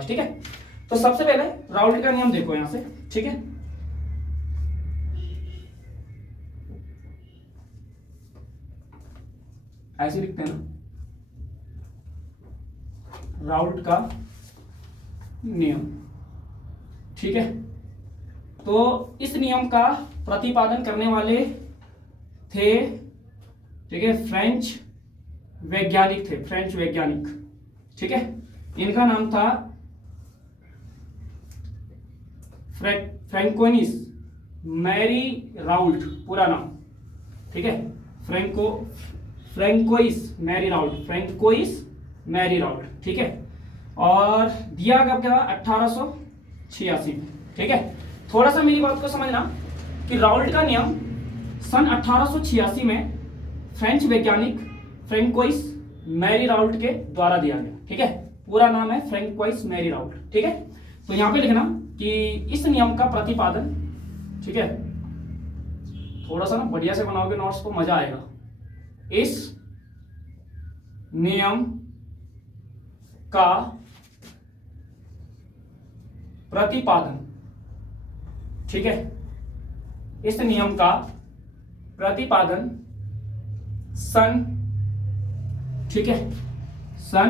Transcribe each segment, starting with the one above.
पास, ठीक है। तो सबसे पहले राउल्ट का नियम देखो यहां से, ठीक है। ऐसे लिखते हैं ना, राउल्ट का नियम, ठीक है। तो इस नियम का प्रतिपादन करने वाले थे, ठीक है, फ्रेंच वैज्ञानिक थे, फ्रेंच वैज्ञानिक, ठीक है। इनका नाम था फ्रैंकोइस मैरी राउल्ट, पूरा नाम, ठीक है। फ्रैंकोइस मैरी राउल्ट, ठीक है। और दिया कब क्या, 1886 में, ठीक है। थोड़ा सा मेरी बात को समझना कि राउल्ट का नियम सन 1886 में फ्रेंच वैज्ञानिक फ्रैंकोइस मैरी राउल्ट के द्वारा दिया गया, ठीक है। पूरा नाम है फ्रैंकोइस मैरी राउल्ट, ठीक है। तो यहां पे लिखना कि इस नियम का प्रतिपादन, ठीक है, थोड़ा सा ना बढ़िया से बनाओगे नोट्स तो मजा आएगा। इस नियम का प्रतिपादन, ठीक है, इस नियम का प्रतिपादन सन, ठीक है, सन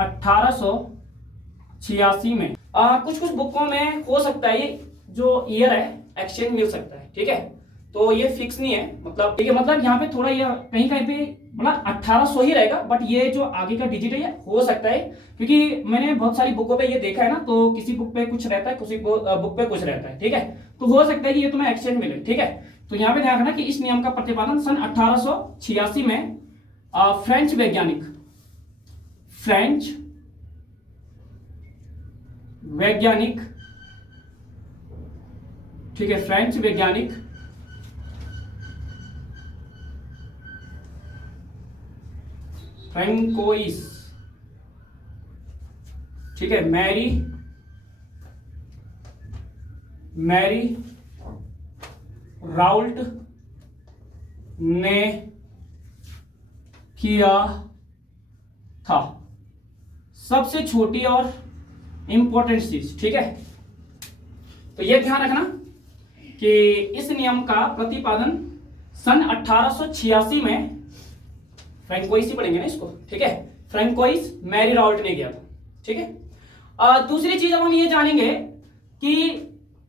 1886 में कुछ कुछ बुकों में हो सकता है ये जो ईयर है एक्सचेंज मिल सकता है, ठीक है। तो ये फिक्स नहीं है, मतलब ठीक है, मतलब यहाँ पे थोड़ा ये कहीं कहीं पे मतलब 1800 ही रहेगा, बट ये जो आगे का डिजिट है ये हो सकता है, क्योंकि मैंने बहुत सारी बुकों पे ये देखा है ना, तो किसी बुक पे कुछ रहता है, किसी बुक पे कुछ रहता है, ठीक है। तो हो सकता है कि ये तुम्हें एक्सचेंज मिले, ठीक है। तो यहाँ पे ध्यान रखना कि इस नियम का प्रतिपादन सन 1886 में फ्रेंच वैज्ञानिक, ठीक है, फ्रेंच वैज्ञानिक फ्रैंकोइस, ठीक है, मैरी राउल्ट ने किया था। सबसे छोटी और इंपॉर्टेंट चीज, ठीक है। तो यह ध्यान रखना कि इस नियम का प्रतिपादन सन 1886 में फ्रैंकोइस ही पढ़ेंगे ना इसको, ठीक है, फ्रैंकोइस मैरी राउल्ट ने किया था, ठीक है। दूसरी चीज अब हम ये जानेंगे कि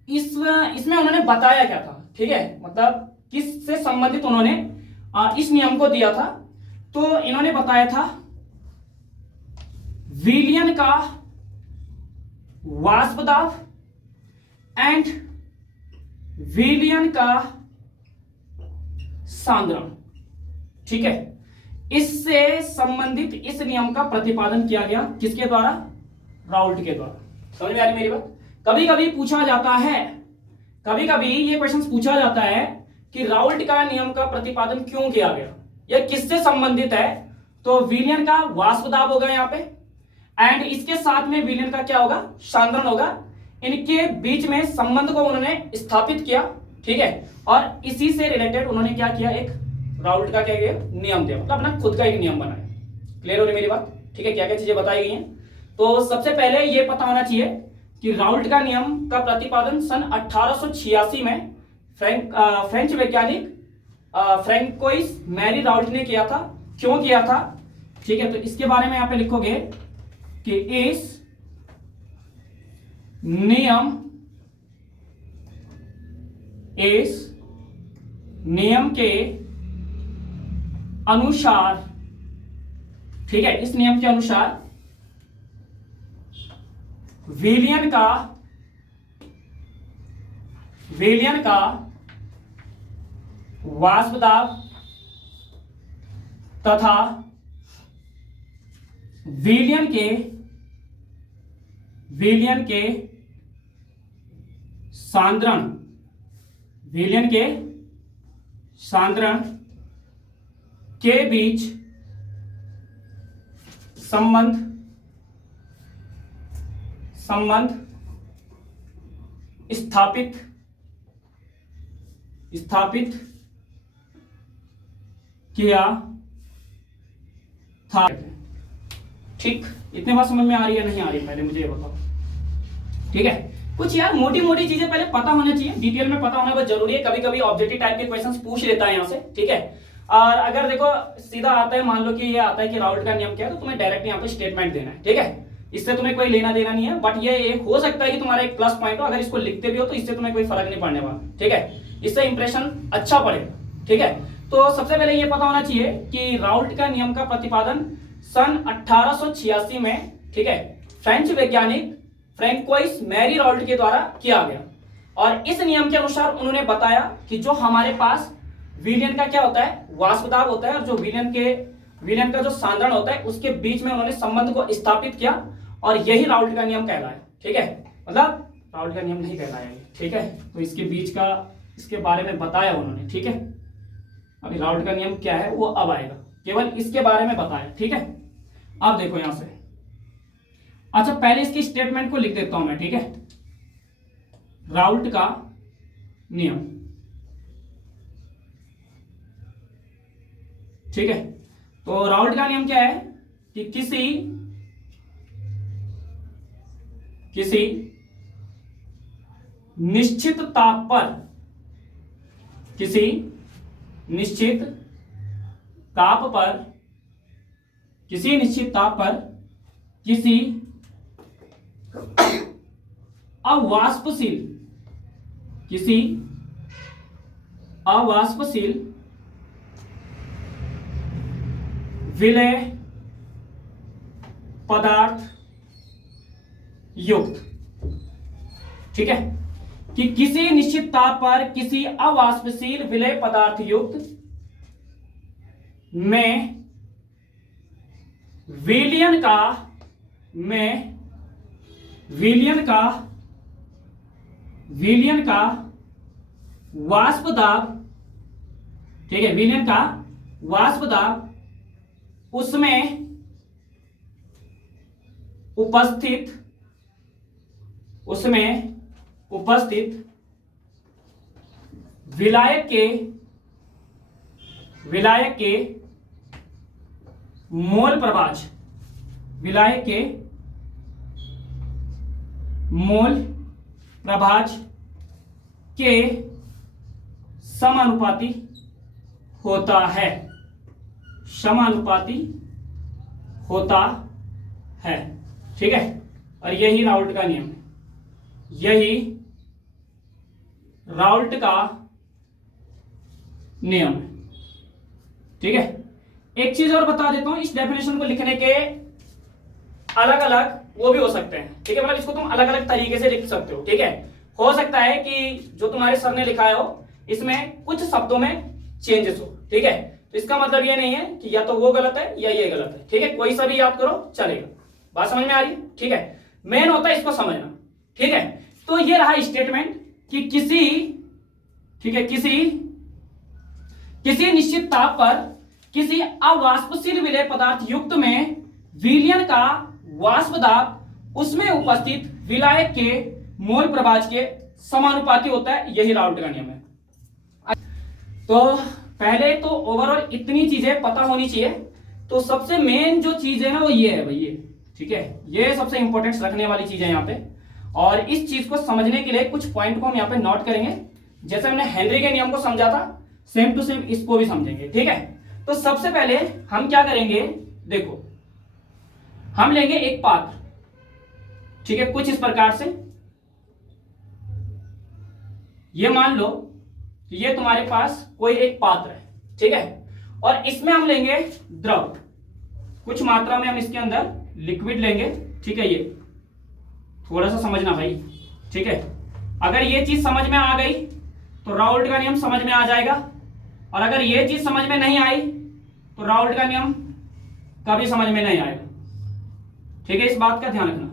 इसमें उन्होंने बताया क्या था, ठीक है, मतलब किससे संबंधित उन्होंने इस नियम को दिया था। तो इन्होंने बताया था विलियन का वाष्प दाब एंड विलियन का सांद्रण, ठीक है। इससे संबंधित इस नियम का प्रतिपादन किया गया किसके द्वारा, राउल्ट के द्वारा। समझ में आ रही मेरी बात। कभी कभी पूछा जाता है, कभी कभी ये क्वेश्चन पूछा जाता है कि राउल्ट का नियम का प्रतिपादन क्यों किया गया, यह किससे संबंधित है। तो विलियन का वाष्प दाब होगा यहाँ पे, एंड इसके साथ में विलियन का क्या होगा, सांद्रण होगा। इनके बीच में संबंध को उन्होंने स्थापित किया, ठीक है। और इसी से रिलेटेड उन्होंने क्या किया, एक राउल्ट का क्या किया, नियम दिया, मतलब अपना खुद का एक नियम बनाया। क्लियर हो रही मेरी बात, ठीक है। क्या क्या चीजें बताई गई हैं, तो सबसे पहले ये पता होना चाहिए कि राउल्ट का नियम का प्रतिपादन सन 1886 में फ्रेंच वैज्ञानिक फ्रैंकोइस मैरी राउल्ट ने किया था। क्यों किया था, ठीक है। तो इसके बारे में यहां पे लिखोगे कि इस नियम के अनुसार, ठीक है, इस नियम के अनुसार विलियन का वाष्प दाब तथा विलियन के सांद्रण के बीच संबंध स्थापित किया था, ठीक, इतने बात समझ में आ रही है नहीं आ रही है पहले मुझे ये बताओ। ठीक है, कुछ यार मोटी मोटी चीजें पहले पता होना चाहिए, डिटेल में पता होना बहुत जरूरी है। कभी कभी ऑब्जेक्टिव टाइप के क्वेश्चंस पूछ लेता है यहाँ से। ठीक है, और अगर देखो सीधा आता है, मान लो कि ये आता है कि राउल्ट का नियम क्या है, तो तुम्हें डायरेक्ट यहाँ पे स्टेटमेंट देना है। ठीक है, इससे तुम्हें कोई लेना देना नहीं है, बट ये हो सकता है कि तुम्हारा एक प्लस पॉइंट हो, अगर इसको लिखते भी हो तो इससे तुम्हें कोई फर्क नहीं पड़ने वाला। ठीक है, इससे इंप्रेशन अच्छा पड़ेगा। ठीक है, तो सबसे पहले ये पता होना चाहिए कि राउल्ट का नियम का प्रतिपादन सन 1886 में, ठीक है, फ्रेंच वैज्ञानिक फ्रैंकोइस मैरी राउल्ट के द्वारा किया गया। और इस नियम के अनुसार उन्होंने बताया कि जो हमारे पास विलयन का क्या होता है, वाष्प दाब होता है, और जो विलयन का जो सांद्रण होता है उसके बीच में उन्होंने संबंध को स्थापित किया, और यही राउल्ट का नियम कहलाया। ठीक है, मतलब राउल्ट का नियम नहीं कहलाया ये। ठीक है, तो इसके बीच का, इसके बारे में बताया उन्होंने। ठीक है, अभी राउल्ट का नियम क्या है वो अब आएगा, केवल इसके बारे में बताया। ठीक है, अब देखो यहां से, अच्छा पहले इसकी स्टेटमेंट को लिख देता हूं मैं। ठीक है, राउल्ट का नियम। ठीक है, तो राउल्ट का नियम क्या है कि किसी निश्चित ताप पर, किसी निश्चित ताप पर, किसी निश्चित ताप पर किसी अवाष्पशील, किसी अवाष्पशील विलय पदार्थ युक्त, ठीक है, कि किसी निश्चित ताप पर किसी अवाष्पशील विलय पदार्थ युक्त में विलयन का वाष्प दाब, ठीक है, विलयन का वाष्प दाब उसमें उपस्थित विलायक के मोल प्रभाज, विलायक के मोल प्रभाज के समानुपाती होता है, समानुपाती होता है। ठीक है, और यही राउल्ट का नियम है, यही राउल्ट का नियम है। ठीक है, एक चीज और बता देता हूं, इस डेफिनेशन को लिखने के अलग अलग वो भी हो सकते हैं। ठीक है, मतलब इसको तुम अलग अलग तरीके से लिख सकते हो। ठीक है, हो सकता है कि जो तुम्हारे सर ने लिखा हो इसमें कुछ शब्दों में चेंजेस हो। ठीक है, तो इसका मतलब ये नहीं है कि या तो वो गलत है या ये गलत है। ठीक है, कोई सा भी याद करो चलेगा। बात समझ में आ रही है? ठीक है, मेन होता है इसको समझना। ठीक है, तो ये रहा स्टेटमेंट कि किसी, ठीक है, किसी निश्चित ताप पर किसी अवाष्पशील विलय पदार्थ युक्त में विलयन का वाष्प दाब उसमें उपस्थित विलायक के मोल प्रभाज के समानुपाती होता है, यही राउल्ट का नियम है। तो पहले तो ओवरऑल इतनी चीजें पता होनी चाहिए। तो सबसे मेन जो चीज है ना वो ये है भाई, ये, ठीक है, ये सबसे इंपॉर्टेंट रखने वाली चीज है यहाँ पे। और इस चीज को समझने के लिए कुछ पॉइंट को हम यहाँ पे नोट करेंगे, जैसे हमने हेनरी के नियम को समझा था सेम टू सेम इसको भी समझेंगे। ठीक है, तो सबसे पहले हम क्या करेंगे, देखो हम लेंगे एक पात्र, ठीक है, कुछ इस प्रकार से। ये मान लो कि ये तुम्हारे पास कोई एक पात्र है, ठीक है, और इसमें हम लेंगे द्रव, कुछ मात्रा में हम इसके अंदर लिक्विड लेंगे। ठीक है, ये थोड़ा सा समझना भाई। ठीक है, अगर ये चीज समझ में आ गई तो राउल्ट का नियम समझ में आ जाएगा, और अगर ये चीज समझ में नहीं आई तो राउल्ट का नियम कभी समझ में नहीं आएगा। ठीक है, इस बात का ध्यान रखना।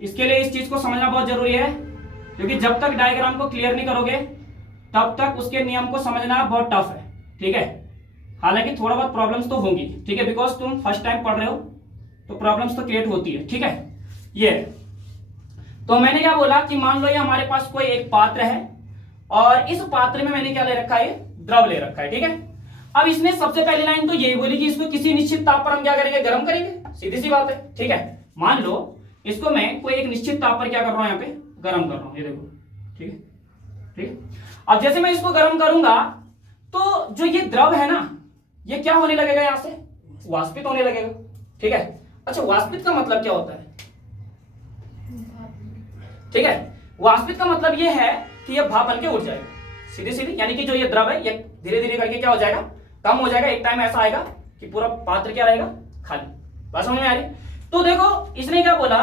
इसके लिए इस चीज को समझना बहुत जरूरी है, क्योंकि जब तक डायग्राम को क्लियर नहीं करोगे तब तक उसके नियम को समझना बहुत टफ है। ठीक है, हालांकि थोड़ा बहुत प्रॉब्लम्स तो होंगी। ठीक है, बिकॉज तुम फर्स्ट टाइम पढ़ रहे हो तो प्रॉब्लम्स तो क्रिएट होती है। ठीक है, ये तो मैंने क्या बोला कि मान लो ये हमारे पास कोई एक पात्र है, और इस पात्र में मैंने क्या ले रखा है, द्रव ले रखा है। ठीक है, अब इसने सबसे पहली लाइन तो यही बोली कि इसको किसी निश्चित ताप पर हम क्या करेंगे, गर्म करेंगे। सीधी सी बात है, ठीक है। मान लो इसको मैं कोई एक निश्चित ताप पर क्या कर रहा हूं, यहाँ पे गर्म कर रहा हूं, ये देखो, ठीक है, ठीक है। अब जैसे मैं इसको गर्म करूंगा तो जो ये द्रव है ना, ये क्या होने लगेगा, यहां से वाष्पित होने लगेगा, ठीक है। अच्छा, वाष्पित का मतलब क्या होता है, ठीक है। वाष्पित का मतलब ये है कि ये भाप बन के उठ जाएगा, सीधी सीधी, यानी कि जो ये द्रव है ये धीरे धीरे करके क्या हो जाएगा, कम हो जाएगा। एक टाइम ऐसा आएगा कि पूरा पात्र क्या रहेगा, खाली। बात समझ में आ रही? तो देखो इसने क्या बोला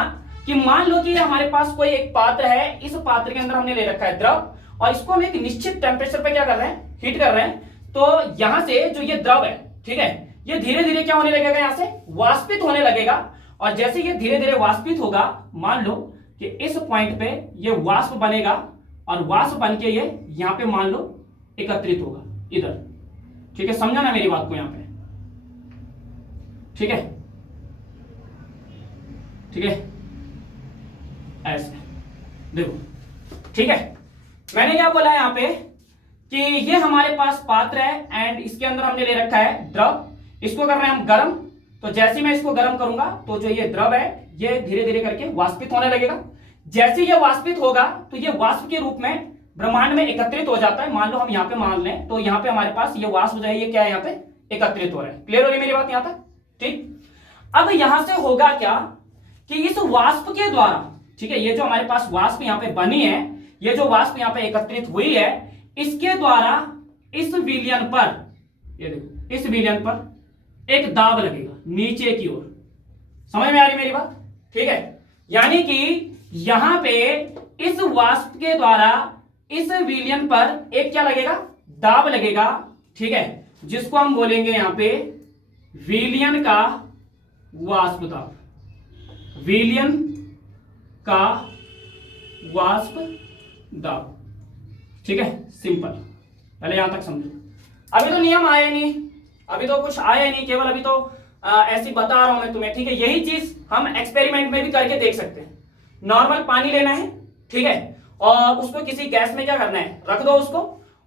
कि मान लो कि हमारे पास कोई एक पात्र है, इस पात्र के अंदर हमने ले रखा है द्रव, और इसको हम एक निश्चित टेम्परेचर पे क्या कर रहे हैं, हीट कर रहे हैं। तो यहां से जो ये द्रव है, ठीक है, ये धीरे धीरे क्या होने लगेगा, यहां से वाष्पित होने लगेगा। और जैसे ये धीरे धीरे वाष्पित होगा, मान लो कि इस पॉइंट पे ये वाष्प बनेगा, और वाष्प बन के ये यहां पे मान लो एकत्रित होगा इधर, ठीक है। समझा ना मेरी बात को यहां पे, ठीक है, ठीक है, ऐसे देखो, ठीक है। मैंने क्या बोला यहां पे कि ये हमारे पास पात्र है एंड इसके अंदर हमने ले रखा है द्रव, इसको कर रहे हैं हम गर्म। तो जैसे मैं इसको गर्म करूंगा तो जो ये द्रव है ये धीरे धीरे करके वाष्पित होने लगेगा। जैसे ये वाष्पित होगा तो ये वाष्प के रूप में ब्रह्मांड में एकत्रित हो जाता है। मान लो हम यहाँ पे मान लें तो यहाँ पे हमारे पास ये वाष्प जो है ये क्या है, यहाँ पे एकत्रित हो रहा है। क्लियर हो रही मेरी बात यहाँ तक? ठीक। अब यहां से होगा क्या कि इस वाष्प के द्वारा, ठीक है, ये जो हमारे पास वाष्प यहाँ पे बनी है, ये जो वाष्प यहाँ पे एकत्रित हुई है, इसके द्वारा इस विलयन पर, ये देखो, इस विलयन पर एक दाब लगेगा नीचे की ओर। समझ में आ रही मेरी बात? ठीक है, यानी कि यहां पे इस वाष्प के द्वारा इस विलयन पर एक क्या लगेगा, दाब लगेगा, ठीक है, जिसको हम बोलेंगे यहां पे विलयन का वाष्प दाब, विलयन का वाष्प दाब, ठीक है। सिंपल, पहले यहां तक समझो। अभी तो नियम आया नहीं, अभी तो कुछ आया नहीं, केवल अभी तो ऐसी बता रहा हूं मैं तुम्हें, ठीक है। यही चीज हम एक्सपेरिमेंट में भी करके देख सकते हैं। नॉर्मल पानी लेना है, ठीक है, और उसको किसी गैस में क्या करना है, रख दो उसको,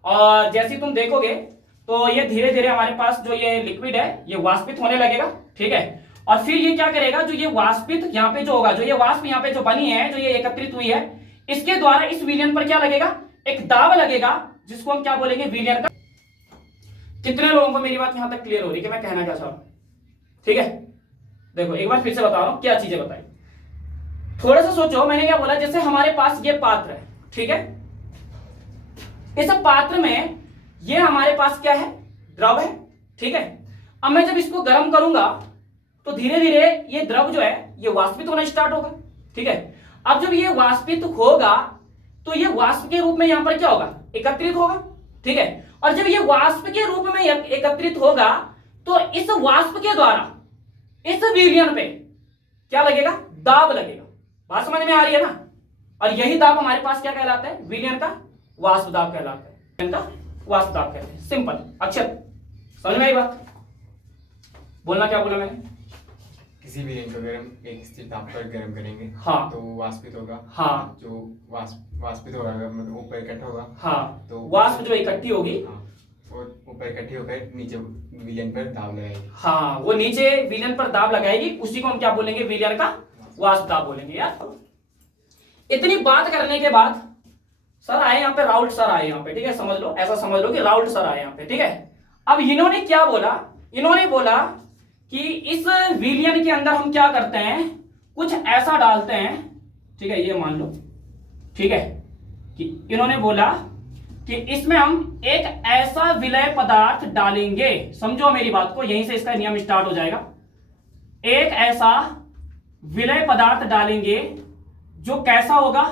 और जैसे तुम देखोगे तो ये धीरे धीरे हमारे पास जो ये लिक्विड है ये वाष्पित होने लगेगा, ठीक है। और फिर ये क्या करेगा, जो ये वाष्पित यहाँ पे जो होगा, जो ये वाष्प यहाँ पे जो बनी है, जो ये एकत्रित हुई है, इसके द्वारा इस विलयन पर क्या लगेगा, एक दाब लगेगा, जिसको हम क्या बोलेंगे, विलयन का। कितने लोगों को मेरी बात यहां तक क्लियर हो रही कि मैं कहना क्या चाह रहा हूं? ठीक है, देखो एक बार फिर से बता रहा हूं क्या चीजें बताई। थोड़ा सा सोचो, मैंने क्या बोला, जैसे हमारे पास ये पात्र है, ठीक है, इस पात्र में ये हमारे पास क्या है, द्रव है, ठीक है। अब मैं जब इसको गर्म करूंगा तो धीरे धीरे ये द्रव जो है ये वाष्पित होना स्टार्ट होगा, ठीक है। अब जब ये वाष्पित होगा तो ये वाष्प के रूप में यहां पर क्या होगा, एकत्रित होगा, ठीक है। और जब ये वाष्प के रूप में एकत्रित होगा तो इस वाष्प के द्वारा इस विलयन पे क्या लगेगा, दाब लगेगा। बात समझ में आ रही है ना? और यही दाब हमारे पास क्या कहलाता है, विलयन का वाष्प दाब कहलाता है, विलयन का वाष्प दाब कहते हैं। सिंपल। अक्षर समझ में आई बात? बोलना क्या बोला मैंने? किसी भी को गर्म एक स्थिर ताप पर गर्म करेंगे, हाँ, तो वाष्पित होगा, हाँ, जो वाष्पित होगा, मतलब ऊपर इकट्ठा होगा, हाँ, तो वाष्प जो इकट्ठी होगी, हाँ, वो ऊपर इकट्ठी होकर नीचे विलयन पर दाब लगाएगी। हाँ, वो नीचे विलयन पर दाब लगाएगी, उसी को हम क्या बोलेंगे, विलयन का वाष्प दाब बोलेंगे। यार इतनी बात करने के बाद सर आए यहाँ पे, राउल्ट सर आए यहाँ पे, ठीक है, समझ लो, ऐसा समझ लो कि राउल्ट सर आए यहाँ पे, ठीक है। अब इन्होंने क्या बोला, इन्होंने बोला कि इस विलयन के अंदर हम क्या करते हैं, कुछ ऐसा डालते हैं, ठीक है, ये मान लो, ठीक है, कि इन्होंने बोला कि इसमें हम एक ऐसा विलय पदार्थ डालेंगे, समझो मेरी बात को, यहीं से इसका नियम स्टार्ट हो जाएगा। एक ऐसा विलय पदार्थ डालेंगे जो कैसा होगा,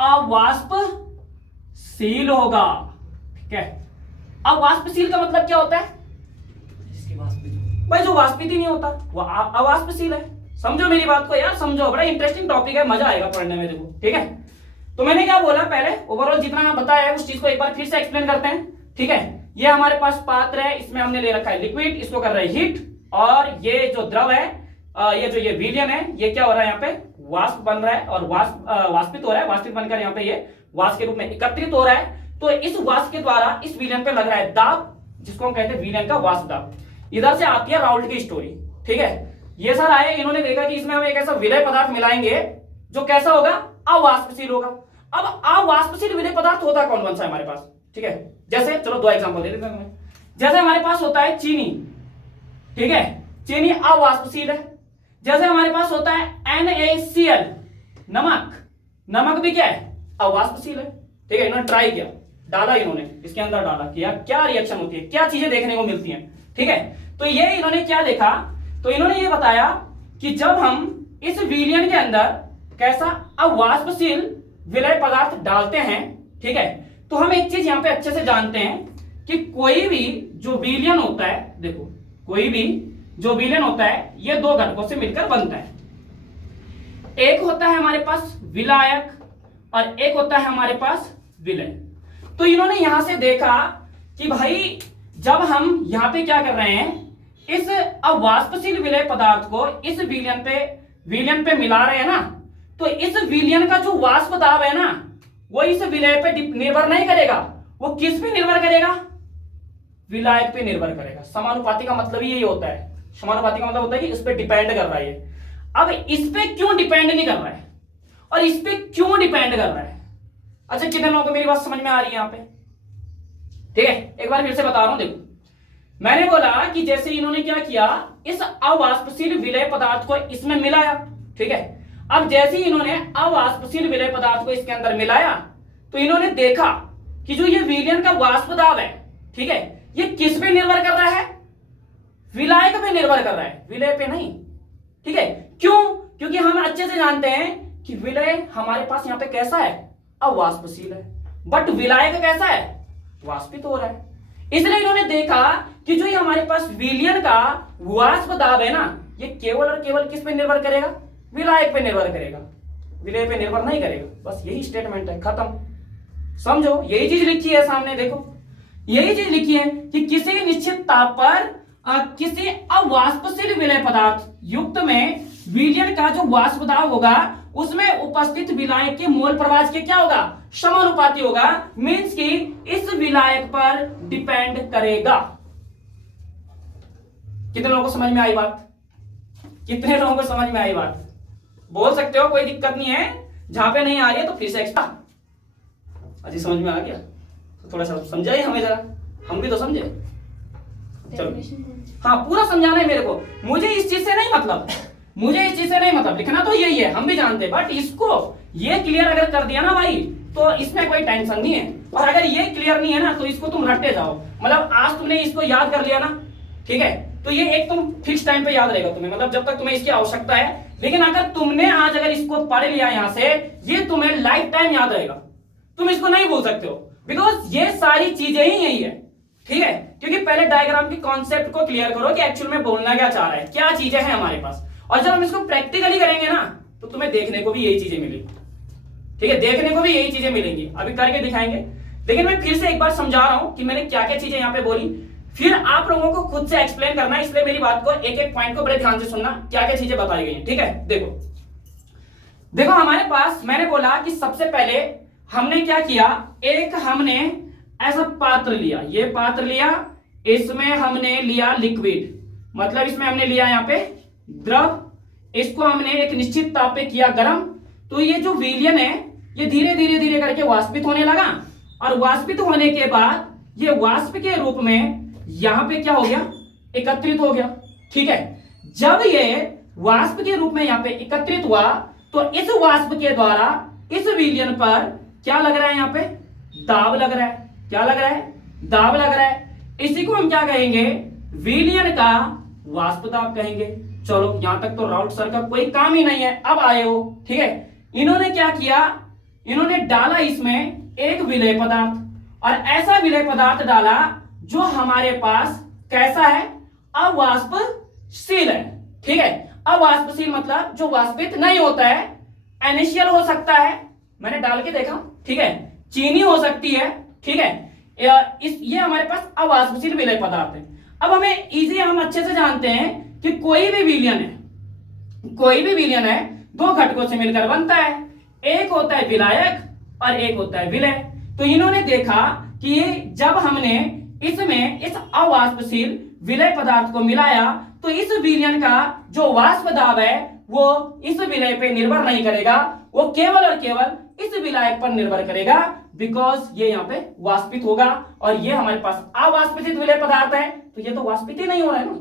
अवाष्पशील होगा, ठीक है। अवाष्पशील का मतलब क्या होता है, भाई जो वाष्पित ही नहीं होता वो अवाष्पशील है। समझो मेरी बात को यार, समझो, बड़ा इंटरेस्टिंग टॉपिक है, मजा आएगा पढ़ने में, देखो, ठीक है। तो मैंने क्या बोला, पहले ओवरऑल जितना मैं बताया है उस चीज को एक बार फिर से एक्सप्लेन करते हैं, ठीक है। ये हमारे पास पात्र है, इसमें हमने ले रखा है लिक्विड, इसको कर रहे हैं हीट, और ये जो द्रव है, ये जो ये विलयन है, ये क्या हो रहा है, यहाँ पे वाष्प बन रहा है, और वाष्पित हो रहा है, वाष्पित बनकर यहाँ पे ये वाष्प के रूप में एकत्रित हो रहा है। तो इस वाष्प के द्वारा इस विलयन पे लग रहा है दाब, जिसको हम कहते हैं विलयन का वाष्प दाब। इधर से आती है राउल्ट की स्टोरी, ठीक है। ये सर आए, इन्होंने देखा कि इसमें हम एक ऐसा विलय पदार्थ मिलाएंगे जो कैसा होगा, अवाष्पशील होगा। अब अवाष्पशील विलय पदार्थ होता कौन सा है हमारे पास, ठीक है। जैसे चलो दो एग्जांपल दे देते हैं। जैसे हमारे पास होता है चीनी, ठीक है, चीनी अवाष्पशील है। जैसे हमारे पास होता है NaCl, नमक, नमक भी क्या है, अवाष्पशील है, ठीक है। इन्होंने ट्राई किया, डाला, इन्होंने इसके अंदर डाला, किया, क्या रिएक्शन होती है, क्या चीजें देखने को मिलती हैं, ठीक है। तो ये इन्होंने क्या देखा, तो इन्होंने ये बताया कि जब हम इस विलयन के अंदर कैसा अवाष्पशील विलय पदार्थ डालते हैं, ठीक है, तो हम एक चीज यहां पे अच्छे से जानते हैं कि कोई भी जो विलयन होता है, देखो कोई भी जो विलयन होता है ये दो घटकों से मिलकर बनता है। एक होता है हमारे पास विलायक और एक होता है हमारे पास विलय। तो इन्होंने यहां से देखा कि भाई जब हम यहां पे क्या कर रहे हैं, इस अवाष्पशील विलय पदार्थ को इस विलयन पे मिला रहे हैं ना, तो इस विलयन का जो वाष्प दाब है ना, वो इस विलय पे निर्भर नहीं करेगा, वो किस पे निर्भर करेगा, विलायक पे निर्भर करेगा। समानुपाती का मतलब यही होता है, समानुपाती का मतलब होता है कि इस पे डिपेंड कर रहा है। अब इस पे क्यों डिपेंड नहीं कर रहा है और इस पे क्यों डिपेंड कर रहा है? अच्छा, कितने लोगों को मेरी बात समझ में आ रही है यहाँ पे? ठीक है, एक बार फिर से बता रहा हूं। देखो, मैंने बोला कि जैसे इन्होंने क्या किया, इस अवाष्पशील विलय पदार्थ को इसमें मिलाया, ठीक है। अब जैसे ही इन्होंने अवाष्पशील विलय पदार्थ को इसके अंदर मिलाया, तो इन्होंने देखा कि जो ये विलयन का वाष्प दाब है, ठीक है, ये किस पे निर्भर कर रहा है, विलायक पे निर्भर कर रहा है, विलय पे नहीं, ठीक है। क्यों? क्योंकि हम अच्छे से जानते हैं कि विलय हमारे पास यहां पे कैसा है, अवाष्पशील है, बट विलायक कैसा है, वाष्पित हो रहा है। इसलिए इन्होंने देखा कि जो ये हमारे पास विलयन का वाष्प दाब है ना, ये केवल और केवल किस पे निर्भर करेगा, विलायक पे निर्भर करेगा, विलय पे निर्भर नहीं करेगा। बस यही स्टेटमेंट है, खत्म। समझो, यही चीज लिखी है सामने, देखो यही चीज लिखी है कि किसी निश्चित ताप पर किसी अवाष्पशील विलय पदार्थ युक्त में विलयन का जो वाष्प दाब होगा उसमें उपस्थित विलायक के मोल प्रवाह के क्या होगा, समानुपाती होगा। मींस कि इस विलायक पर डिपेंड करेगा। कितने लोगों को समझ में आई बात? कितने लोगों को समझ में आई बात? बोल सकते हो, कोई दिक्कत नहीं है। जहां पे नहीं आ रही है तो फिर से एक्स्ट्रा। अजी समझ में आ गया तो थोड़ा सा समझाइए हमें जरा, हम भी तो समझे। चलो, हाँ पूरा समझाना है मेरे को, मुझे इस चीज से नहीं मतलब, मुझे इस चीज से नहीं मतलब, लिखना तो यही है, हम भी जानते हैं, बट इसको ये क्लियर अगर कर दिया ना भाई, तो इसमें कोई टेंशन नहीं है। और अगर ये क्लियर नहीं है ना, तो इसको तुम रटते जाओ। मतलब आज तुमने इसको याद कर लिया ना, ठीक है, तो ये एक तुम फिक्स टाइम पे याद रहेगा तुम्हें, मतलब जब तक तुम्हें इसकी आवश्यकता है। लेकिन अगर तुमने आज अगर इसको पढ़ लिया यहां से, ये तुम्हें लाइफ टाइम याद रहेगा, तुम इसको नहीं भूल सकते हो, बिकॉज ये सारी चीजें ही यही है, ठीक है। क्योंकि पहले डायग्राम की कॉन्सेप्ट को क्लियर करो कि एक्चुअल में बोलना क्या चाह रहा है, क्या चीजें हैं हमारे पास। और जब हम इसको प्रैक्टिकली करेंगे ना, तो तुम्हें देखने को भी यही चीजें मिलेंगी, ठीक है, देखने को भी यही चीजें मिलेंगी। अभी करके दिखाएंगे, लेकिन मैं फिर से एक बार समझा रहा हूं कि मैंने क्या क्या चीजें यहां पे बोली, फिर आप लोगों को खुद से एक्सप्लेन करना है। इसलिए मेरी बात को एक एक पॉइंट को बड़े ध्यान से सुनना, क्या क्या चीजें बताई गई हैं, ठीक है। देखो हमारे पास मैंने बोला कि सबसे पहले हमने क्या किया, एक हमने ऐसा पात्र लिया, ये पात्र लिया, इसमें हमने लिया लिक्विड, मतलब इसमें हमने लिया यहाँ पे द्रव, इसको हमने एक निश्चित ताप पे किया गर्म। तो ये जो विलयन है ये धीरे धीरे धीरे करके वाष्पित होने लगा, और वाष्पित होने के बाद ये वाष्प के रूप में यहां पे क्या हो गया, एकत्रित हो गया, ठीक है। जब ये वाष्प के रूप में यहां पे एकत्रित हुआ, तो इस वाष्प के द्वारा इस विलयन पर क्या लग रहा है, यहां पे दाब लग रहा है, क्या लग रहा है, दाब लग रहा है। इसी को हम क्या कहेंगे, विलयन का वाष्प दाब कहेंगे। चलो यहां तक तो राउट सर का कोई काम ही नहीं है, अब आए हो, ठीक है। इन्होंने क्या किया, इन्होंने डाला इसमें एक विलय पदार्थ, और ऐसा विलय पदार्थ डाला जो हमारे पास कैसा है, अवाष्पशील है, ठीक है। अवाष्पशील मतलब जो वाष्पित नहीं होता है, NaCl हो सकता है, मैंने डाल के देखा, ठीक है, चीनी हो सकती है, ठीक है। ये हमारे पास अवाष्पशील विलय पदार्थ है। अब हमें इजी, हम अच्छे से जानते हैं कि कोई भी विलयन है दो घटकों से मिलकर बनता है, एक होता है विलायक और एक होता है विलय। तो इन्होंने देखा कि ये जब हमने इसमें इस अवाष्पशील विलय पदार्थ को मिलाया, तो इस विलयन का जो वाष्प दाब है वो इस विलय पे निर्भर नहीं करेगा, वो केवल और केवल इस विलायक पर निर्भर करेगा, बिकॉज ये यहाँ पे वाष्पित होगा और ये हमारे पास अवाष्पित विलय पदार्थ है, तो ये तो वाष्पित ही नहीं हो रहा है ना।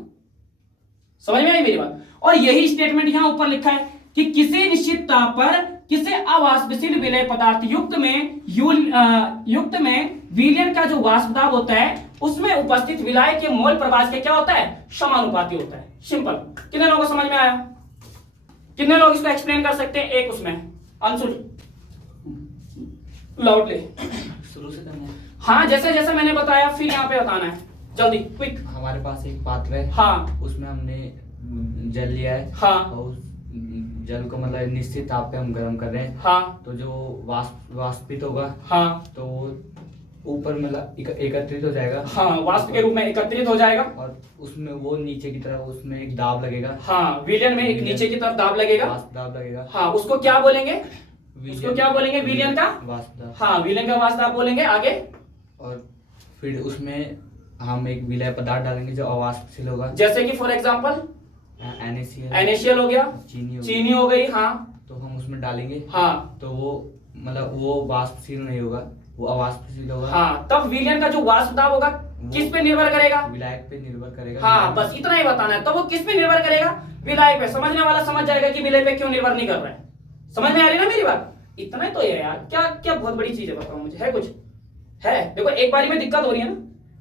समझ में आई मेरी बात। और यही स्टेटमेंट यहां ऊपर लिखा है कि किसी निश्चित ताप पर किसी अवाष्पशील विलय पदार्थ युक्त में विलयन का जो वाष्प दाब होता है उसमें उपस्थित विलायक के मोल प्रवाह के क्या होता है, समानुपाती होता है। सिंपल। कितने लोगों को समझ में आया? कितने लोग इसको एक्सप्लेन कर सकते हैं? एक उसमें अंशु लाउडली शुरू से करना है। हाँ, जैसे जैसे मैंने बताया फिर यहाँ पे बताना है, जल्दी क्विक। हमारे पास एक पात्र है, हाँ उसमें हमने जल लिया है, हाँ और उस जल को मतलब निश्चित ताप पे हम गर्म कर रहे हैं, हाँ तो जो वाष्पित होगा हाँ तो ऊपर मतलब एकत्रित हो जाएगा, हाँ, वाष्प के रूप में एकत्रित हो जाएगा और उसमें वो नीचे की तरफ उसमें एक दाब लगेगा। हाँ, विलयन में एक नीचे की तरफ दाब लगेगा, वाष्प दाब लगेगा। हाँ, उसको क्या बोलेंगे? उसको क्या बोलेंगे? विलयन का वाष्प दाब। हाँ, विलयन का वाष्प दाब बोलेंगे। आगे और फिर उसमें हम एक विलय पदार्थ डालेंगे जो अवाष्पशील होगा, जैसे कि फॉर एग्जांपल NaCl NaCl हो गया, चीनी चीनी हो गई, हाँ तो हम उसमें डालेंगे, हाँ तो वो मतलब वो वाष्पशील नहीं होगा, वो अवाष्पशील होगा। हाँ, तब विलयन का जो वाष्प दाब होगा किस पे निर्भर करेगा? विलायक पे निर्भर करेगा। हाँ, बस इतना ही बताना है। तो वो किस पे निर्भर करेगा? विलायक पे। समझने वाला समझ जाएगा कि विलय पे क्यों निर्भर नहीं कर रहा है। समझ में आ रही है ना मेरी बात? इतना ही तो है यार, क्या क्या बहुत बड़ी चीज है, बताओ मुझे, है कुछ? है? देखो एक बारी में दिक्कत हो रही है ना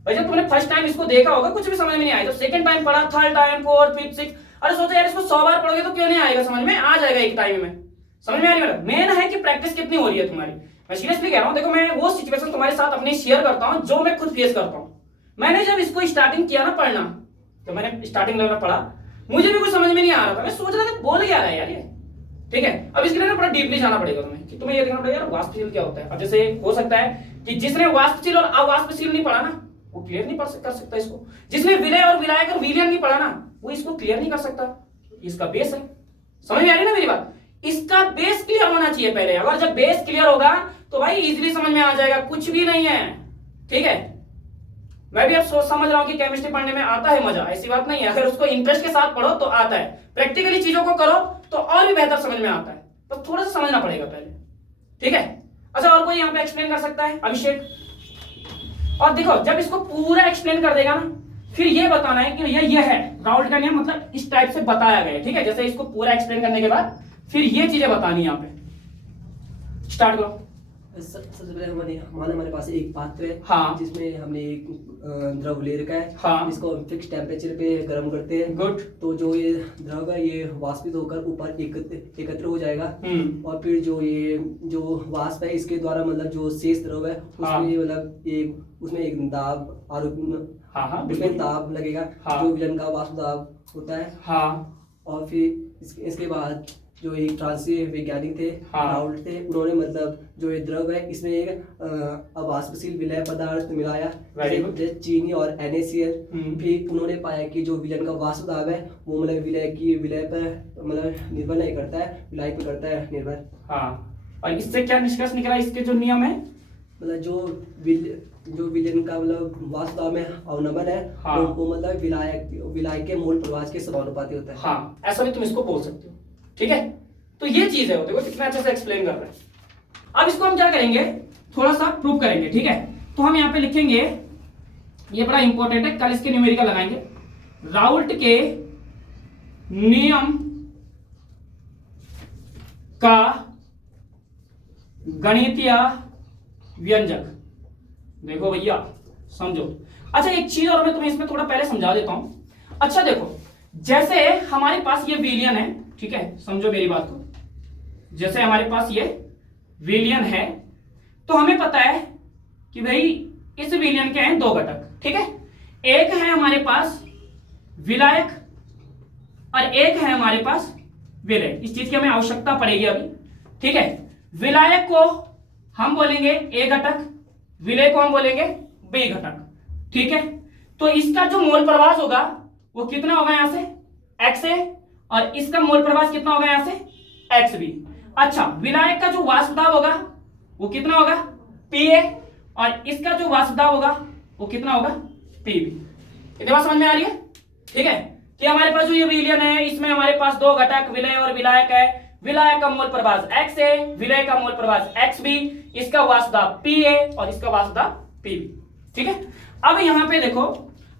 भाई, जब तुमने फर्स्ट टाइम इसको देखा होगा कुछ भी समझ में नहीं आया, तो सेकंड टाइम पढ़ा, third time, fourth, fifth, six, अरे सोचो यार इसको 100 बार पढ़ोगे तो क्यों नहीं आएगा समझ में? आ जाएगा एक टाइम में। समझ में आ रही है? मेन है कि प्रैक्टिस कितनी हो रही है तुम्हारी। मैं सीरियसली कह रहा हूँ, देखो मैं वो सिचुएशन तुम्हारे साथ अपनी शेयर करता हूँ जो मैं खुद फेस करता हूँ। मैंने जब इसको स्टार्टिंग किया ना पढ़ना, तो मैंने स्टार्टिंग लेवल पढ़ा, मुझे भी कुछ समझ में नहीं आ रहा था। मैं सोच रहा था बोल क्या रहा है यार ये, ठीक है। अब इसके लिए ना बड़ा डीपली जाना पड़ेगा तुम्हें, कि तुम्हें ये देखना पड़ेगा यार वाष्पशील क्या होता है। अब जैसे हो सकता है कि जिसने वाष्पशील और अवाष्पशील नहीं पढ़ा ना, वो क्लियर नहीं कर सकता इसको। जिसने विलय और विलायक और विलयन नहीं पढ़ा ना, वो इसको क्लियर नहीं कर सकता। इसका बेस है। समझ में आ रही है ना मेरी बात? इसका बेस क्लियर होना चाहिए पहले। अगर जब बेस क्लियर होगा तो भाई इजीली समझ में आ जाएगा, कुछ भी नहीं है, ठीक है। मैं भी अब सोच समझ रहा हूं कि केमिस्ट्री पढ़ने में आता है मजा, ऐसी बात नहीं है। अगर उसको इंटरेस्ट के साथ पढ़ो तो आता है, प्रैक्टिकली चीजों को करो तो और भी बेहतर समझ में आता है। तो थोड़ा सा समझना पड़ेगा पहले, ठीक है। अच्छा, और कोई यहाँ पे एक्सप्लेन कर सकता है? अभिषेक। और देखो जब इसको पूरा एक्सप्लेन कर देगा ना, फिर ये बताना है कि ये है राउल्ट का नियम, मतलब इस टाइप से बताया गया है, ठीक है। जैसे इसको पूरा एक्सप्लेन करने के बाद फिर ये चीजें बतानी है। यहाँ पे स्टार्ट करो। सबसे पहले हमारे पास एक पात्र है, हाँ। जिसमें हमने एक द्रव ले रखा है, हाँ। इसको हम फिक्स टेम्परेचर पे गर्म करते हैं। गुड। तो जो ये द्रव है ये वाष्पित होकर ऊपर एकत्र हो जाएगा, और फिर जो ये जो वाष्प है इसके द्वारा मतलब जो शेष द्रव है हाँ। उसमें मतलब उसमें एक दाब हाँ, उसमें दाब लगेगा, हाँ। जो विलयन का वाष्प दाब होता है। हाँ। और फिर इसके बाद जो एक फ्रांसीसी वैज्ञानिक थे, हाँ। राउल्ट थे, उन्होंने मतलब जो ये द्रव है इसमें एक अवाष्पशील विलय पदार्थ मिलाया, जैसे चीनी और NaCl। फिर उन्होंने पाया कि जो विलयन का वाष्प दाब है वो मतलब विलय पर मतलब निर्भर नहीं करता है, विलायक पर करता है निर्भर। हाँ, और इससे क्या निष्कर्ष निकला? इसके जो नियम है, मतलब जो विलयन का मतलब वाष्प दाब में अवनमन है, हाँ। वो मतलब विलायक के मूल प्रवाह के समानुपाती होता है। हाँ, ऐसा भी तुम इसको बोल सकते हो, ठीक है। तो ये चीज है, वो देखो कितना अच्छे से एक्सप्लेन कर रहे हैं। अब इसको हम क्या करेंगे, थोड़ा सा प्रूव करेंगे, ठीक है। तो हम यहाँ पे लिखेंगे, ये बड़ा इंपॉर्टेंट है, कल इसके न्यूमेरिकल लगाएंगे। राउल्ट के नियम का गणितीय व्यंजक। देखो भैया समझो। अच्छा, एक चीज और मैं तुम्हें इसमें थोड़ा पहले समझा देता हूं। अच्छा देखो, जैसे हमारे पास ये विलयन है, ठीक है, समझो मेरी बात को। जैसे हमारे पास ये विलयन है, तो हमें पता है कि भाई इस विलयन के हैं दो घटक, ठीक है। एक है हमारे पास विलायक और एक है हमारे पास विलय। इस चीज की हमें आवश्यकता पड़ेगी अभी, ठीक है। विलायक को हम बोलेंगे A घटक, विलय को हम बोलेंगे B घटक, ठीक है। तो इसका जो मोल प्रवाह होगा वो कितना होगा यहां से XA, और इसका मोल प्रवाह कितना होगा यहां से XB। अच्छा, विलायक का जो वाष्प दाब होगा वो कितना होगा PA, और इसका जो वाष्प दाब होगा वो कितना होगा PB। इतनी बात समझ में आ रही है, ठीक है। कि हमारे पास जो ये विलयन है इसमें हमारे पास दो घटक विलय और विलायक है। विलायक का मोल प्रभाज x है, विलय का मोल प्रभाज x b, इसका वाष्पदाब p है और इसका वाष्पदाब p b। ठीक है, अब यहां पे देखो,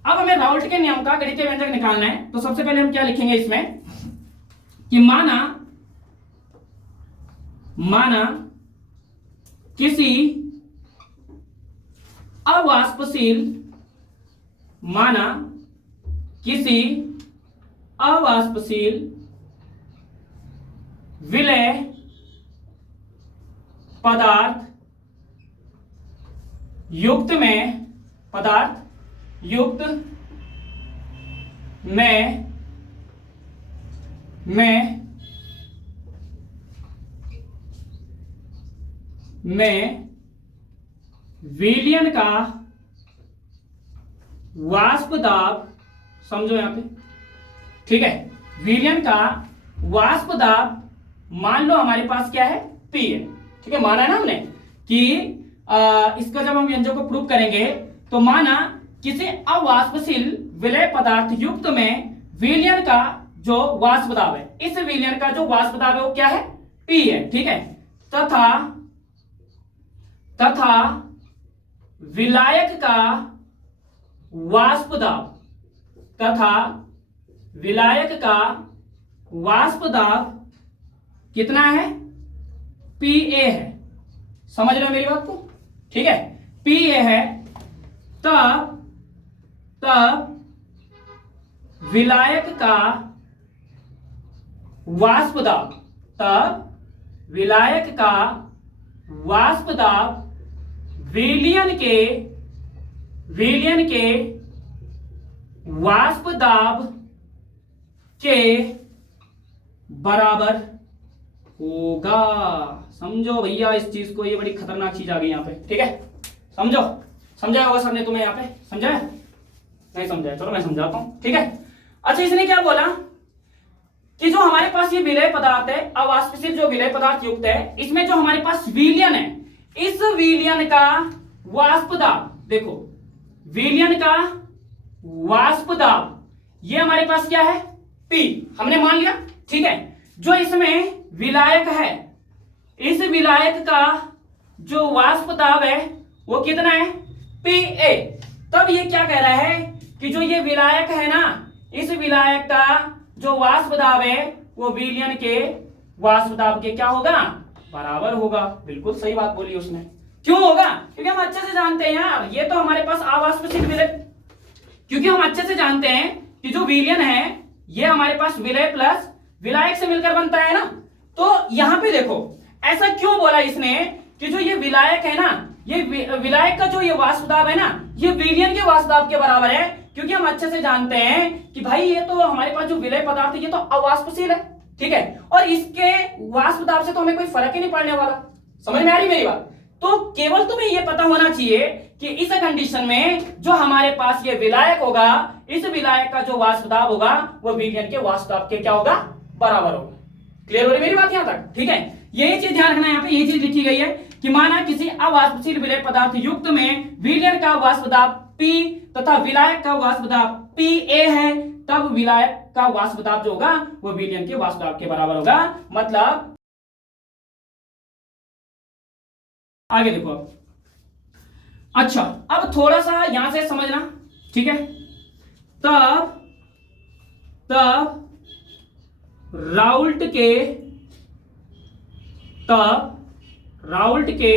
अब हमें राउल्ट के नियम का गणितीय व्यंजक निकालना है। तो सबसे पहले हम क्या लिखेंगे इसमें कि माना किसी अवाष्पशील विलय पदार्थ युक्त में विलयन का वाष्पदाब, समझो यहां पे, ठीक है, विलयन का वाष्पदाब मान लो हमारे पास क्या है, P है। ठीक है, माना है ना हमने कि इसका जब हम व्यंजक को प्रूव करेंगे तो माना किसी अवाष्पशील विलय पदार्थ युक्त में विलयन का जो वाष्पदाब है, इस विलयन का जो वाष्पदाब है वो क्या है, P है। ठीक है, तथा विलायक का वाष्पदाब कितना है, Pa है। समझ रहे हो मेरी बात को? ठीक है, Pa है, तब विलायक का वाष्पदाब विलयन के वाष्पदाब के बराबर होगा। समझो भैया इस चीज को, ये बड़ी खतरनाक चीज आ गई यहाँ पे। ठीक है, समझाया होगा सबने तुम्हें, यहाँ पे समझाया नहीं समझाया, चलो मैं समझाता हूं। ठीक है, अच्छा इसने क्या बोला कि जो हमारे पास ये विलय पदार्थ है, अवाष्पशील जो विलय पदार्थ युक्त है, इसमें जो हमारे पास विलयन है, इस विलयन का वाष्पदाब, देखो विलयन का वाष्पदाब ये हमारे पास क्या है, P, हमने मान लिया। ठीक है, जो इसमें विलायक है, इस विलायक का जो वाष्पदाब है वो कितना है, Pa। तब ये क्या कह रहा है कि जो ये विलायक है ना, इस विलायक का जो वाष्पदाब है वो विलयन के वाष्पदाब के क्या होगा, बराबर होगा। बिल्कुल सही बात बोली उसने। क्यों होगा? क्योंकि हम अच्छे से जानते हैं यार, ये तो हमारे पास अवाष्पशील विलय, क्योंकि हम अच्छे से जानते हैं कि जो विलयन है ये हमारे पास विलय प्लस विलायक से मिलकर बनता है ना। तो यहां पे देखो ऐसा क्यों बोला इसने कि जो ये विलायक है ना, ये विलायक का जो ये वाष्पदाब है ना, ये विलयन के वाष्पदाब के बराबर है, क्योंकि हम अच्छे से जानते हैं कि भाई ये तो हमारे पास जो विलय पदार्थ है ये तो अवाष्पशील है। ठीक है, और इसके वाष्पदाब से तो हमें कोई फर्क ही नहीं पड़ने वाला। समझ में आ रही मेरी बात? तो केवल तुम्हें ये पता होना चाहिए कि इस कंडीशन में जो हमारे पास ये विलायक होगा, इस विलायक का जो वाष्पदाब होगा वो विलयन के वाष्पदाब के क्या होगा, बराबर होगा। क्लियर हो रही मेरी बात यहां तक? ठीक है, यही चीज ध्यान रखना, यहाँ पे यही चीज लिखी गई है कि माना किसी अवाष्पशील विलय पदार्थ युक्त में विलयन का वाष्पदाब P तथा विलायक का वाष्पदाब Pa है, तब विलायक का वाष्पदाब जो होगा वो विलयन के वाष्पदाब के बराबर होगा। मतलब आगे देखो अब। अच्छा, अब थोड़ा सा यहां से समझना। ठीक है, तब राउल्ट के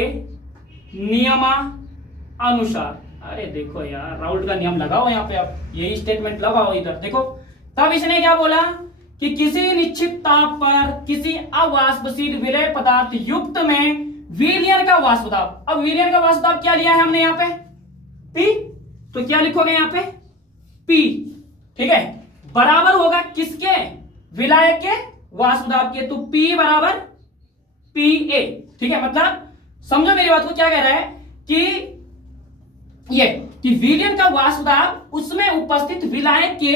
नियमानुसार, अरे देखो यार राउल्ट का नियम लगाओ यहाँ पे, आप यही स्टेटमेंट लगाओ इधर देखो। तब इसने क्या बोला कि किसी निश्चित ताप पर किसी अवाष्पशील विलय पदार्थ युक्त में विलयन का वाष्पदाब, अब विलयन का वाष्पदाब क्या लिया है हमने यहाँ पे, P, तो क्या लिखोगे यहाँ पे, P। ठीक है, बराबर होगा किसके, विलायक के वाष्पदाब के, तो P बराबर Pa। ठीक है, मतलब समझो मेरी बात को, क्या कह रहा है कि ये कि विलयन का वाष्पदाब उसमें उपस्थित विलायक के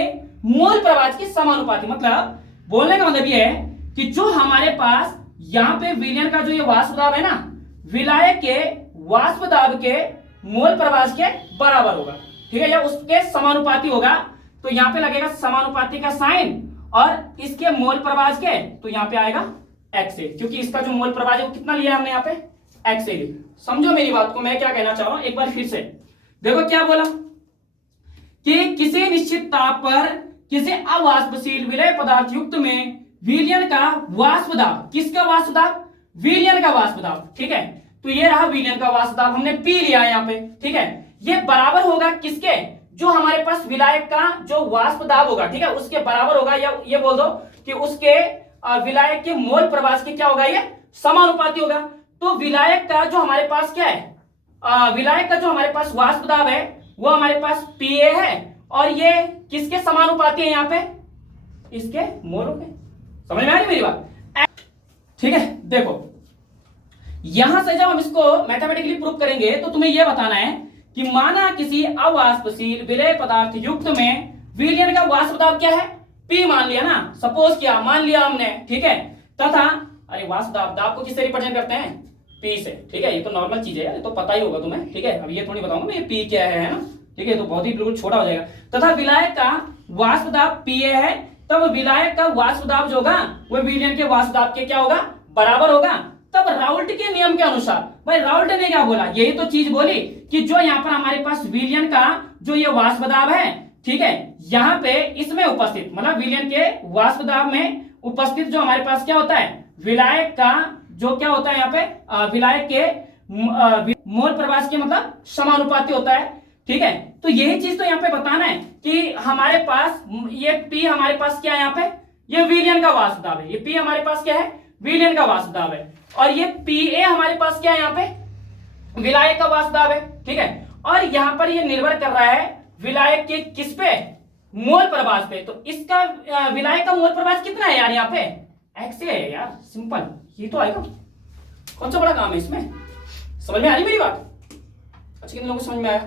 मोल प्रभाज के समानुपाती। मतलब बोलने का मतलब ये है कि जो हमारे पास यहां पे विलयन का जो ये वाष्पदाब है ना, विलायक के वाष्पदाब के मोल प्रभाज के बराबर होगा। ठीक है, या उसके समानुपाती होगा। तो यहाँ पे लगेगा समानुपाती का साइन और इसके मोल प्रवाह के, तो यहाँ पे आएगा XA, क्योंकि इसका जो मोल प्रवाह है वो कितना लिया हमने यहाँ पे XA लिया। समझो मेरी बात को, मैं क्या कहना चाह रहा हूं एक बार फिर से देखो क्या बोला कि किसी निश्चित ताप पर किसी अवाष्पशील विलय पदार्थ युक्त में विलयन का वाष्प दाब, किसका वाष्प दाब? विलयन का वाष्प दाब, ठीक है। तो ये रहा विलयन का वाष्प दाब, हमने पी लिया यहाँ पे, ठीक है। ये बराबर होगा किसके? जो हमारे पास विलायक का जो वाष्प दाब होगा, ठीक है, उसके बराबर होगा, या ये बोल दो कि उसके विलायक के मोल प्रवाह के क्या होगा, ये समानुपाती होगा। तो विलायक का जो हमारे पास क्या है, विलायक का जो हमारे पास वाष्प दाब है वो हमारे पास PA है, और ये किसके समानुपाती है? यहाँ पे इसके मोलों के। समझ में आ रही मेरी बात? ठीक है, देखो यहां से जब हम इसको मैथमेटिकली प्रूव करेंगे तो तुम्हें यह बताना है कि माना किसी अवाष्पशील विलय पदार्थ युक्त में विलयन का वाष्प दाब क्या है? P मान लिया ना, सपोज किया, मान लिया हमने, ठीक है। तथा अरे वाष्प दाब को किससे रिप्रेजेंट करते हैं? P से, ठीक है। ये तो नॉर्मल चीज है, तो पता ही होगा तुम्हें, ठीक है। अब ये थोड़ी बताऊंगा मैं ये P क्या है ना, ठीक है। तो बहुत ही बिल्कुल छोटा हो जाएगा। तथा विलायक का वाष्प दाब PA है, तब विलायक का वाष्प दाब जो होगा वो विलयन के वाष्प दाब के क्या होगा? बराबर होगा। तब राउल्ट के नियम के अनुसार, भाई राउल्ट ने क्या बोला? यही तो चीज बोली कि जो यहाँ पर हमारे पास विलयन का जो ये वाष्प दाब है, ठीक है, यहाँ पे इसमें उपस्थित, मतलब विलयन के वाष्प दाब में उपस्थित जो हमारे पास क्या होता है? विलायक का जो क्या होता है यहाँ पे, विलायक के मोल प्रवाह के मतलब समानुपाती होता है, ठीक है। तो यही चीज तो यहाँ पे बताना है कि हमारे पास ये P हमारे पास क्या है? यहाँ पे ये विलयन का वाष्प दाब है, ये P हमारे पास क्या है? विलयन का वाष्प दाब है, और ये PA हमारे पास क्या है? यहाँ पे विलायक का वाष्प दाब है, ठीक है। और यहाँ पर ये निर्भर कर रहा है विलायक के किस पे? मोल प्रवाह पे। तो इसका विलायक का मोल प्रवाह कितना है यार? यहाँ पे XA है यार, सिंपल, ये तो आएगा। कौन सा बड़ा काम है इसमें? समझ में आ रही मेरी बात? अच्छा, किन लोगों को समझ में आया?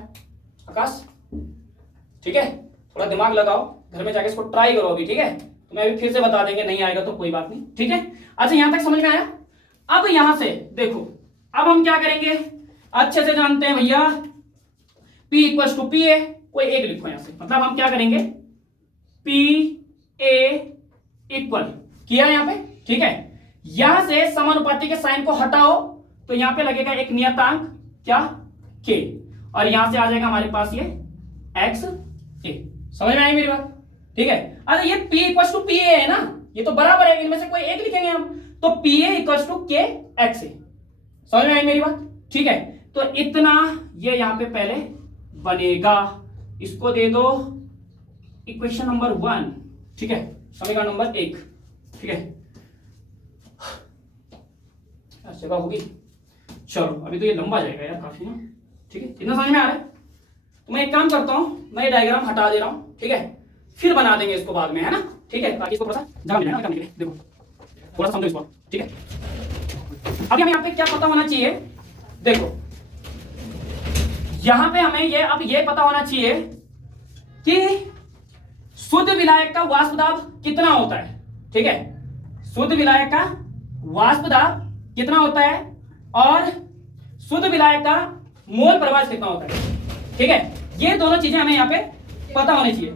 आकाश, ठीक है, थोड़ा दिमाग लगाओ, घर में जाके इसको ट्राई करो अभी, ठीक है। तो मैं अभी फिर से बता देंगे, नहीं आएगा तो कोई बात नहीं, ठीक है। अच्छा, यहां तक समझ में आया? अब यहां से देखो, अब हम क्या करेंगे? अच्छे से जानते हैं भैया, P इक्वल टू PA, कोई एक लिखो यहां से, मतलब हम क्या करेंगे? PA इक्वल किया यहां पे, ठीक है। यहां से समानुपाती के साइन को हटाओ तो यहां पे लगेगा एक नियतांक क्या? K, और यहां से आ जाएगा हमारे पास ये XA। समझ में आई मेरी बात? ठीक है। अरे ये P इक्वल टू PA है ना, ये तो बराबर है, इनमें से कोई एक लिखेंगे हम, तो PA equal to K XA। समझ में आई मेरी बात? ठीक है। तो इतना ये यहां पे पहले बनेगा, इसको दे दो इक्वेशन नंबर 1, ठीक है, समीकरण नंबर 1, ठीक है। जगह होगी, चलो अभी तो ये लंबा जाएगा यार काफी ना, ठीक है। इतना समझ में आ रहा है? तो मैं एक काम करता हूं, मैं ये डायग्राम हटा दे रहा हूं, ठीक है, फिर बना देंगे इसको बाद में, है ना, ठीक है, ताकि इसको थोड़ा सा जगह मिले ना करने के लिए। देखो थोड़ा समझो इसको, ठीक है। अभी हमें यहाँ पे क्या पता होना चाहिए? देखो यहां पे हमें ये अब ये पता होना चाहिए कि शुद्ध विलायक का वाष्प दाब कितना होता है, ठीक है। शुद्ध विलायक का वाष्प दाब कितना होता है और शुद्ध विलायक का मोल प्रवाह कितना होता है, ठीक है। ये दोनों चीजें हमें यहां पे पता होनी चाहिए।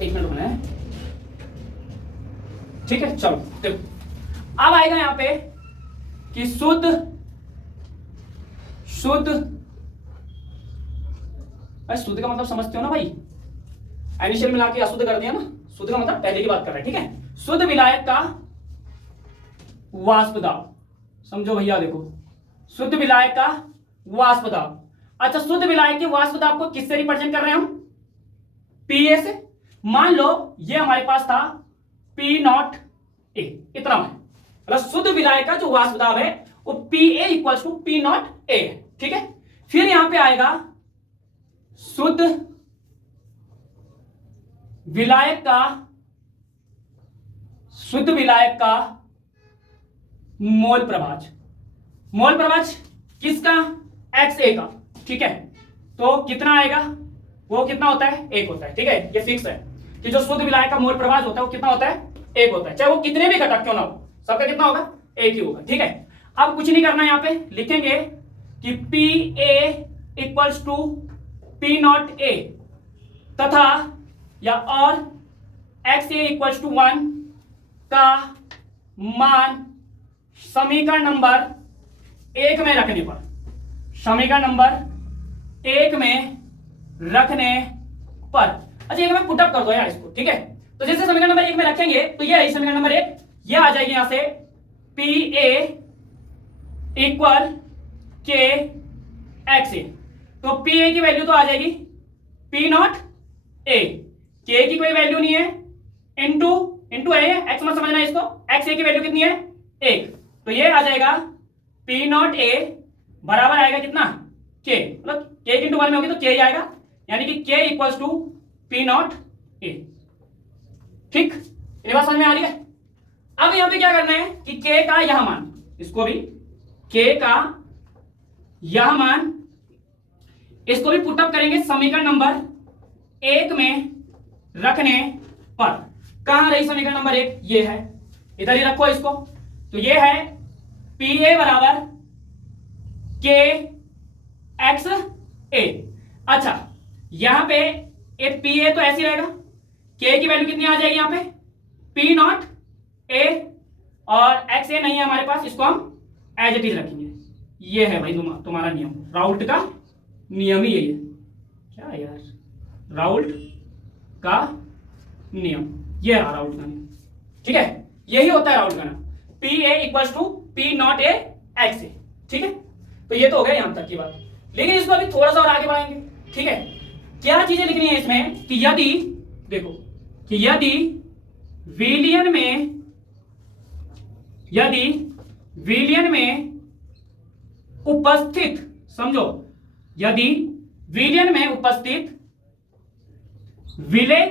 एक मिनट होना है, ठीक है। चलो देखो अब आएगा यहां पे कि शुद्ध शुद्ध का मतलब समझते हो ना भाई, इनिशियल मिला के अशुद्ध कर दिया ना, शुद्ध का मतलब पहले की बात कर रहा है, ठीक है। शुद्ध विलायक का वाष्प दाब, समझो भैया, देखो शुद्ध विलायक का वाष्प दाब। अच्छा, शुद्ध विलायक के वाष्प दाब को किससे रिप्रेजेंट कर रहे हैं हम? PA से। मान लो ये हमारे पास था P0 A, इतना है, मतलब शुद्ध विलायक का जो वाष्प दाब है वो PA equal to P0 A है, ठीक है। फिर यहां पे आएगा शुद्ध विलायक का मोल प्रवाह, मोल प्रवाह किसका? XA का, ठीक है। तो कितना आएगा? वो कितना होता है? 1 होता है, ठीक है। ये फिक्स है कि जो शुद्ध विलायक का मोल प्रवाह होता है वो कितना होता है? 1 होता है, चाहे वो कितने भी घटक क्यों ना हो, सबका कितना होगा? 1 ही होगा, ठीक है। अब कुछ नहीं करना, यहां पे लिखेंगे कि PA equals to P0 A तथा या और एक्स ए इक्वल टू 1 का मान समीकरण नंबर 1 में रखने पर, समीकरण नंबर 1 में रखने पर, अच्छा एक मैं पुटअप कर दो यार इसको, ठीक है। तो जैसे समीकरण नंबर 1 में रखेंगे तो ये है समीकरण नंबर 1, ये आ जाएगी यहां से पी ए इक्वल के एक्स ए। तो पी ए की वैल्यू तो आ जाएगी पी नॉट ए, के की कोई वैल्यू नहीं है, इंटू इंटू है, एक्स मत समझना इसको, एक्स ए की वैल्यू कितनी है 1, तो ये आ जाएगा पी नॉट ए बराबर आएगा कितना के, मतलब के इंटू 1 में होगी तो के ही आएगा, यानी कि K equals to P not A. ठीक, ये बात समझ में आ रही है। अब यहां पे क्या करना है कि के का यह मान, इसको भी के का यह मान, इसको भी पुटअप करेंगे समीकरण नंबर 1 में रखने पर। कहां रही समीकरण नंबर 1, ये है, इधर ही रखो इसको। तो ये है पी ए बराबर के एक्स ए। अच्छा यहां पे एक पी ए तो ऐसी रहेगा, के की वैल्यू कितनी आ जाएगी यहां पे पी नॉट ए, और एक्स ए नहीं है हमारे पास, इसको हम एज इट इज रखेंगे। ये है भाई तुम्हारा नियम, राउल्ट का नियम ही यही है। क्या यार, राउल्ट का नियम, ये रहा राउल्ट का नियम, ठीक है, यही होता है राउल्ट का नियम, P A equals to P not A X A. ठीक है, तो ये तो हो गया यहां तक की बात, लेकिन इसको अभी थोड़ा सा और आगे बढ़ाएंगे। ठीक है, क्या चीजें लिखनी है इसमें कि यदि देखो कि यदि विलयन में उपस्थित, समझो, यदि विलयन में उपस्थित विलय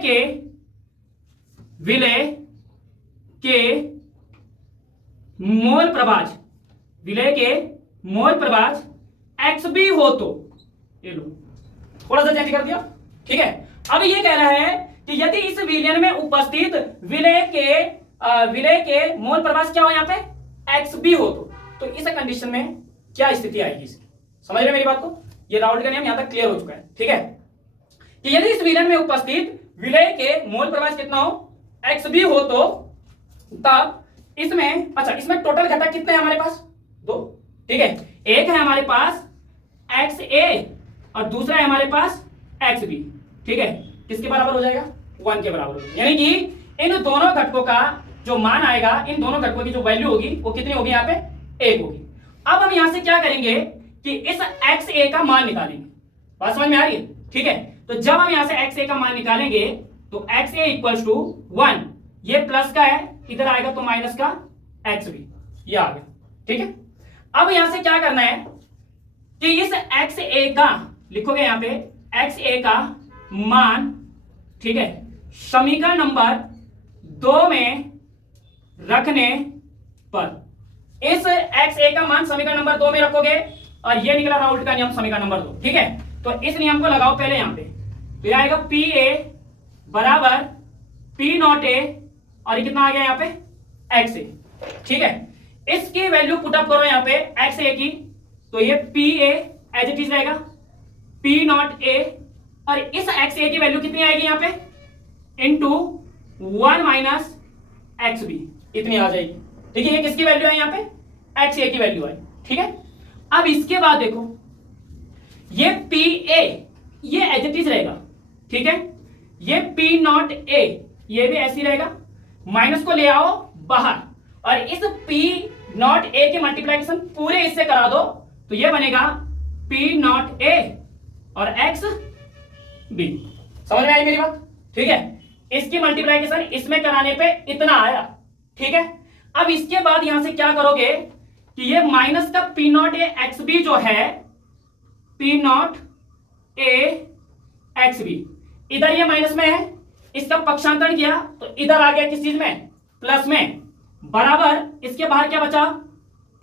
के मोल प्रभाज, विलय के मोल प्रभाज एक्स बी हो तो, ये लो थोड़ा सा चेंज कर दिया। ठीक है, अब ये कह रहा है कि यदि इस विलयन में उपस्थित विलय के मोल प्रभाज क्या हो यहाँ पे एक्स बी हो तो इस कंडीशन में क्या स्थिति आएगी इसकी, समझ रहे मेरी बात को। ये राउल्ट का नियम यहां तक क्लियर हो चुका है। ठीक है, कि यदि इस विलयन में उपस्थित विलय के मोल प्रभाज कितना हो एक्स बी हो तो तब इसमें, अच्छा इसमें टोटल घटक कितने हैं हमारे पास, 2। ठीक है, एक है हमारे पास एक्स ए और दूसरा है हमारे पास एक्स बी। ठीक है, किसके बराबर हो जाएगा 1 के बराबर हो जाएगा, यानी कि इन दोनों घटकों का जो मान आएगा, इन दोनों घटकों की जो वैल्यू होगी वो कितनी होगी यहाँ पे 1 होगी। अब हम यहां से क्या करेंगे कि इस एक्स ए का मान निकालेंगे, बात समझ में आ रही है। ठीक है, तो जब हम यहां से एक्स ए का मान निकालेंगे तो एक्स ए इक्वल्स टू 1, ये प्लस का है, इधर आएगा तो माइनस का एक्स बी, ये आ गया। ठीक है, अब यहां से क्या करना है कि इस एक्स ए का लिखोगे यहां पे एक्स ए का मान, ठीक है, समीकरण नंबर 2 में रखने पर, इस एक्स ए का मान समीकरण नंबर 2 में रखोगे और ये निकला राउल्ट का नियम समीकरण नंबर 2। ठीक है, तो इस नियम को लगाओ पहले यहां पे, तो ये आएगा पी ए बराबर पी नॉट ए, और ये कितना आ गया यहाँ पे एक्स ए। ठीक है, इसकी वैल्यू पुटअप करो यहाँ पे एक्स ए की, तो ये P A as it is रहेगा पी नॉट ए, और इस एक्स ए की वैल्यू कितनी आएगी यहाँ पे इंटू 1 माइनस एक्स बी, इतनी आ जाएगी। ठीक है, ये किसकी वैल्यू है यहाँ पे एक्स ए की वैल्यू है। ठीक है, अब इसके बाद देखो ये पी ए ये एज इट इज रहेगा। ठीक है, ये पी नॉट ए ये भी ऐसी रहेगा, माइनस को ले आओ बाहर, और इस पी नॉट ए के मल्टीप्लिकेशन पूरे इससे करा दो, तो ये बनेगा पी नॉट ए और एक्स बी। समझ में आई मेरी बात। ठीक है, इसकी मल्टीप्लिकेशन इसमें कराने पे इतना आया। ठीक है, अब इसके बाद यहां से क्या करोगे कि ये माइनस का P not A X B जो है P not A X B, इधर ये माइनस में है, इसका पक्षांतरण किया तो इधर आ गया किस चीज में प्लस में, बराबर इसके बाहर क्या बचा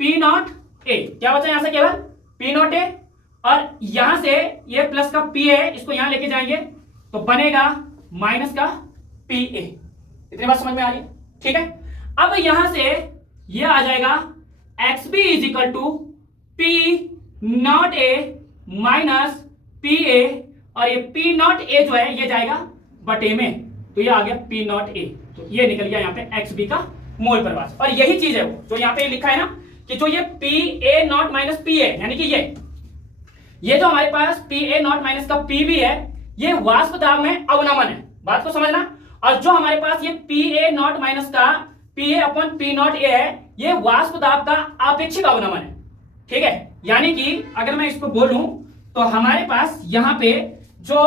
पी नॉट ए, क्या बचा यहां से केवल पी नॉट ए, और यहां से ये प्लस का पी है इसको यहां लेके जाएंगे तो बनेगा माइनस का पी ए। इतनी बात समझ में आ रही है। ठीक है, अब यहां से ये आ जाएगा X B is equal to P not A minus P A, और ये पी नॉट ए जो है ये जाएगा बटे में, तो ये आ गया पी नॉट ए, तो ये निकल गया यहाँ पे एक्स बी का मोल प्रवाह। और यही चीज है वो जो यहाँ पे लिखा है ना कि जो ये P A not minus P ए, यानी कि ये जो हमारे पास पी ए नॉट माइनस का पी बी है, ये वाष्प दाब में अवनमन है, बात को समझना। और जो हमारे पास ये पी ए नॉट माइनस का P A upon P not a है, ये वाष्प दाब का आपेक्षिक अवनमन है, ठीक है। यानी कि अगर मैं इसको बोलूं तो हमारे पास यहाँ पे जो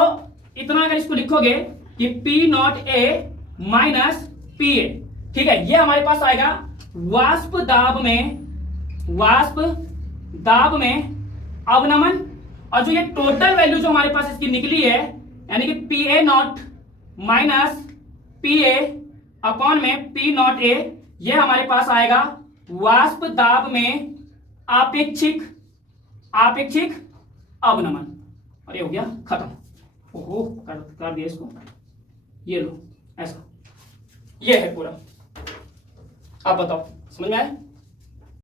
इतना अगर इसको लिखोगे कि P not A minus P ए, ठीक है, ये हमारे पास आएगा वाष्प दाब में अवनमन। और जो ये टोटल वैल्यू जो हमारे पास इसकी निकली है, यानी कि P A not minus P A upon में पी नॉट ए, ये हमारे पास आएगा वाष्प दाब में आपेक्षिक अवनमन। और ये हो गया खत्म। ओहो, कर दिया इसको, ये लो ऐसा, ये है पूरा। आप बताओ समझ में आया?